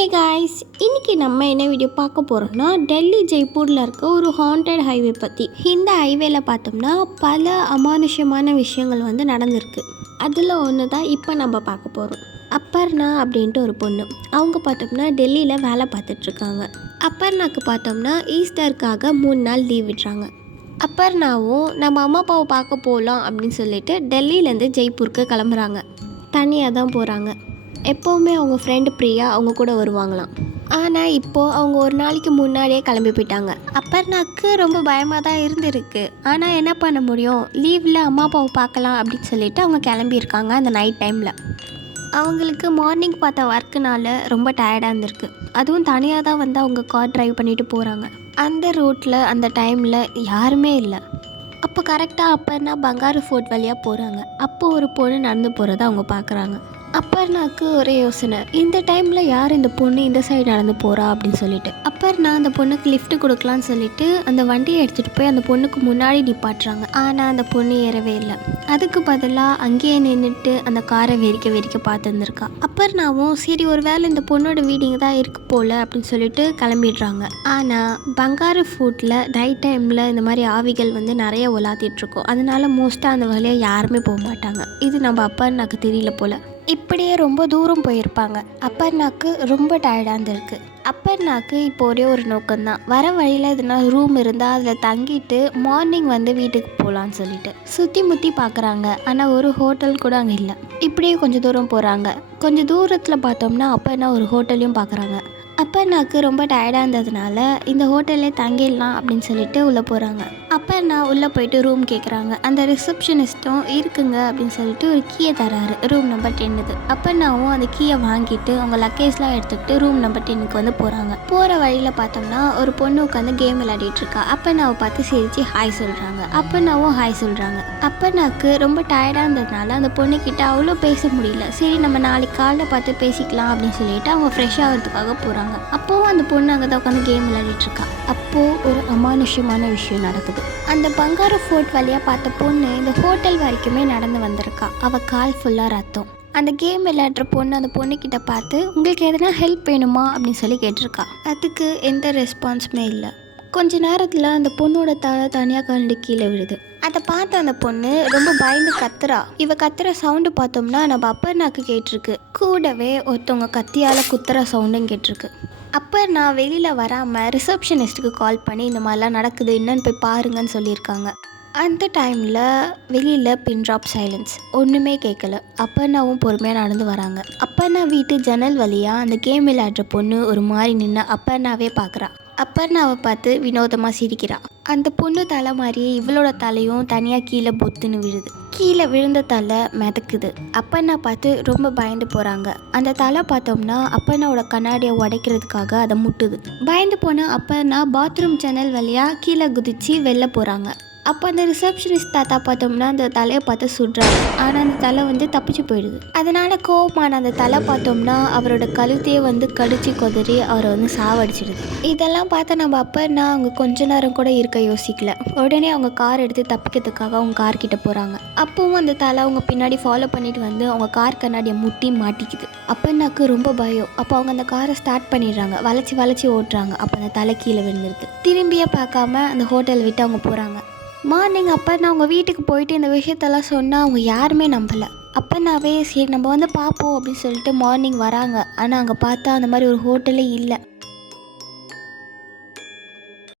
Hey guys, இன்றைக்கி நம்ம என்ன வீடியோ பார்க்க போகிறோம்னா டெல்லி ஜெய்ப்பூரில் இருக்க ஒரு ஹாண்டட் ஹைவே பற்றி. இந்த ஹைவேல பார்த்தோம்னா பல அமானுஷ்யமான விஷயங்கள் நடந்திருக்கு. அதில் ஒன்று தான் இப்போ நம்ம பார்க்க போகிறோம். அப்பர்ணா அப்படின்ட்டு ஒரு பொண்ணு. அவங்க பார்த்தோம்னா டெல்லியில் வேலை பார்த்துட்ருக்காங்க. அப்பர்ணாக்கு பார்த்தோம்னா ஈஸ்டருக்காக 3 நாள் லீவ் விடுறாங்க. அப்பர்ணாவும் நம்ம அம்மா அப்பாவை பார்க்க போகலாம் அப்படின்னு சொல்லிட்டு டெல்லியிலேருந்து ஜெய்ப்பூருக்கு கிளம்புறாங்க. தனியாக தான் போகிறாங்க. எப்போவுமே அவங்க ஃப்ரெண்டு பிரியா அவங்க கூட வருவாங்களாம். ஆனால் இப்போது அவங்க ஒரு நாளைக்கு முன்னாடியே கிளம்பி போயிட்டாங்க. அப்பர்ணாக்கு ரொம்ப பயமாக தான் இருந்திருக்கு. ஆனால் என்ன பண்ண முடியும், லீவில் அம்மா அப்பாவை பார்க்கலாம் அப்படின்னு சொல்லிட்டு அவங்க கிளம்பியிருக்காங்க. அந்த நைட் டைமில் அவங்களுக்கு மார்னிங் பார்த்த ஒர்க்குனால ரொம்ப டயர்டாக இருந்திருக்கு. அதுவும் தனியாக தான் அவங்க கார் ட்ரைவ் பண்ணிட்டு போகிறாங்க. அந்த ரூட்டில் அந்த டைமில் யாருமே இல்லை. அப்போ கரெக்டாக அப்பர்ணா பங்காரு ஃபோர்ட் வழியாக போகிறாங்க. அப்போது ஒரு பொண்ணு நடந்து போகிறத அவங்க பார்க்குறாங்க. அப்பர்ணாக்கு ஒரே யோசனை, இந்த டைமில் யார் இந்த பொண்ணு இந்த சைடு நடந்து போகிறா அப்படின்னு சொல்லிட்டு அப்பர்ணா அந்த பொண்ணுக்கு லிஃப்ட் கொடுக்கலான்னு சொல்லிட்டு அந்த வண்டியை எடுத்துகிட்டு போய் அந்த பொண்ணுக்கு முன்னாடி நிப்பாட்டுறாங்க. ஆனால் அந்த பொண்ணு ஏறவே இல்லை. அதுக்கு பதிலாக அங்கேயே நின்றுட்டு அந்த காரை வெறிக்க பார்த்துருந்துருக்கா. அப்பர்ணாவும் சரி ஒரு வேளை இந்த பொண்ணோட வீடிங்க தான் இருக்கு போல் அப்படின்னு சொல்லிட்டு கிளம்பிடுறாங்க. ஆனால் பங்காரு ஃபுட்டில் நைட் டைமில் இந்த மாதிரி ஆவிகள் நிறைய உலாத்திட்டுருக்கோம். அதனால மோஸ்ட்டாக அந்த வழியாக யாருமே போக மாட்டாங்க. இது நம்ம அப்பர்ணாக்கு தெரியல போல். இப்படியே ரொம்ப தூரம் போயிருப்பாங்க. அப்பர்ணாக்கு ரொம்ப டயர்டாக இருந்திருக்கு. அப்பர்ணாக்கு இப்போ ஒரே ஒரு நோக்கம்தான், வர வழியில் எதுனா ரூம் இருந்தால் அதில் தங்கிட்டு மார்னிங் வீட்டுக்கு போகலான்னு சொல்லிட்டு சுற்றி முற்றி பார்க்குறாங்க. ஆனால் ஒரு ஹோட்டல் கூட அங்கே இல்லை. இப்படியே கொஞ்சம் தூரம் போகிறாங்க. கொஞ்சம் தூரத்தில் பார்த்தோம்னா அப்பர்ணா ஒரு ஹோட்டலையும் பார்க்குறாங்க. அப்பர்ணாக்கு ரொம்ப டயர்டாக இருந்ததுனால இந்த ஹோட்டல்லே தங்கிடலாம் அப்படின்னு சொல்லிட்டு உள்ளே போகிறாங்க. அப்பர்ணா உள்ளே போயிட்டு ரூம் கேட்குறாங்க. அந்த ரிசப்ஷனிஸ்ட்டும் இருக்குங்க அப்படின்னு சொல்லிட்டு ஒரு கீயை தராரு. Room number 10. அப்பர்ணாவும் அந்த கீயை வாங்கிட்டு அவங்க லக்கேஜ்லாம் எடுத்துக்கிட்டு ரூம் நம்பர் 10க்கு போகிறாங்க. போகிற வழியில் பார்த்தோம்னா ஒரு பொண்ணு உட்காந்து கேம் விளையாடிட்டு இருக்கா. அப்பர்ணாவை பார்த்து சிரித்து ஹாய் சொல்கிறாங்க. அப்பர்ணாவும் ஹாய் சொல்கிறாங்க. அப்பர்ணாக்கு ரொம்ப டயர்டாக இருந்ததுனால அந்த பொண்ணுக்கிட்ட அவ்வளோ பேச முடியல. சரி நம்ம நாளைக்கு காலைல பார்த்து பேசிக்கலாம் அப்படின்னு சொல்லிட்டு அவங்க ஃப்ரெஷ் ஆகிறதுக்காக போகிறாங்க. அப்போவும் அந்த பொண்ணு அங்கே தான் உட்காந்து கேம் விளையாடிட்டு இருக்கா. அப்போது ஒரு அமானுஷ்யமான விஷயம் நடக்குது. அந்த பங்காரு ஃபோர்ட் வழியாக பார்த்த பொண்ணு இந்த ஹோட்டல் வரைக்குமே நடந்து வந்திருக்கா. அவள் கால் ஃபுல்லாக ரத்தம். அந்த கேம் விளையாடுற பொண்ணு அந்த பொண்ணுக்கிட்ட பார்த்து உங்களுக்கு எதனா ஹெல்ப் வேணுமா அப்படின்னு சொல்லி கேட்டிருக்கா. அதுக்கு எந்த ரெஸ்பான்ஸுமே இல்லை. கொஞ்ச நேரத்தில் அந்த பொண்ணோட தலை தனியாக கண்டு கீழே விழுது. அதை பார்த்து அந்த பொண்ணு ரொம்ப பயந்து கத்துறா. இவ கத்துற சவுண்டு பார்த்தோம்னா நம்ம அப்பர்ணாக்கு கேட்டிருக்கு. கூடவே ஒருத்தவங்க கத்தியால் குத்துற சவுண்டும் கேட்டிருக்கு. அப்பர்ணா வெளியில் வராமல் ரிசப்ஷனிஸ்ட்டுக்கு கால் பண்ணி இந்த மாதிரிலாம் நடக்குது, என்னன்னு போய் பாருங்கன்னு சொல்லியிருக்காங்க. அந்த டைமில் வெளியில் பின் ட்ராப் சைலன்ஸ், ஒன்றுமே கேட்கல. அப்பர்ணாவும் பொறுமையாக நடந்து வராங்க. அப்பர்ணா வீட்டு ஜன்னல் வழியாக அந்த கேம் விளையாடுற பொண்ணு ஒரு மாதிரி நின்று அப்பர்ணாவே பார்க்குறா. அப்பர்ணாவை பார்த்து வினோதமாக சிரிக்கிறா. அந்த பொண்ணு தலை மாதிரியே இவளோட தலையும் தனியாக கீழே பொத்துன்னு விழுது. கீழே விழுந்த தலை மிதக்குது. அப்பர்ணா பார்த்து ரொம்ப பயந்து போகிறாங்க. அந்த தலை பார்த்தோம்னா அப்பர்ணாவோட கண்ணாடியை உடைக்கிறதுக்காக அதை முட்டுது. பயந்து போன அப்பர்ணா பாத்ரூம் ஜன்னல் வழியாக கீழே குதித்து வெளில போகிறாங்க. அப்போ அந்த ரிசப்ஷனிஸ்ட் தாத்தா பார்த்தோம்னா அந்த தலையை பார்த்து சுடுறாரு. ஆனால் அந்த தலை தப்பிச்சு போயிடுது. அதனால் கோவமான அந்த தலை பார்த்தோம்னா அவரோட கழுத்தையே கடிச்சு கொதறி அவரை சாவடிச்சிடுது. இதெல்லாம் பார்த்து நம்ம அப்பர்ணா அவங்க கொஞ்ச நேரம் கூட இருக்க யோசிக்கல. உடனே அவங்க கார் எடுத்து தப்பிக்கிறதுக்காக அவங்க கார் கிட்ட போகிறாங்க. அப்பவும் அந்த தலை அவங்க பின்னாடி ஃபாலோ பண்ணிட்டு அவங்க கார் கண்ணாடியை முட்டி மாட்டிக்குது. அப்பர்ணாக்கு ரொம்ப பயம். அப்போ அவங்க அந்த காரை ஸ்டார்ட் பண்ணிடுறாங்க. வளைச்சி ஓட்டுறாங்க. அப்போ அந்த தலை கீழே விழுந்துருது. திரும்பியே பார்க்காம அந்த ஹோட்டல் விட்டு அவங்க போகிறாங்க. மார்னிங் அப்பர்ணா அவங்க வீட்டுக்கு போயிட்டு இந்த விஷயத்தெல்லாம் சொன்னால் அவங்க யாருமே நம்பலை. அப்பர்ணாவே சரி நம்ம பார்ப்போம் அப்படின்னு சொல்லிட்டு மார்னிங் வராங்க. ஆனால் அங்கே பார்த்தா அந்த மாதிரி ஒரு ஹோட்டலே இல்லை.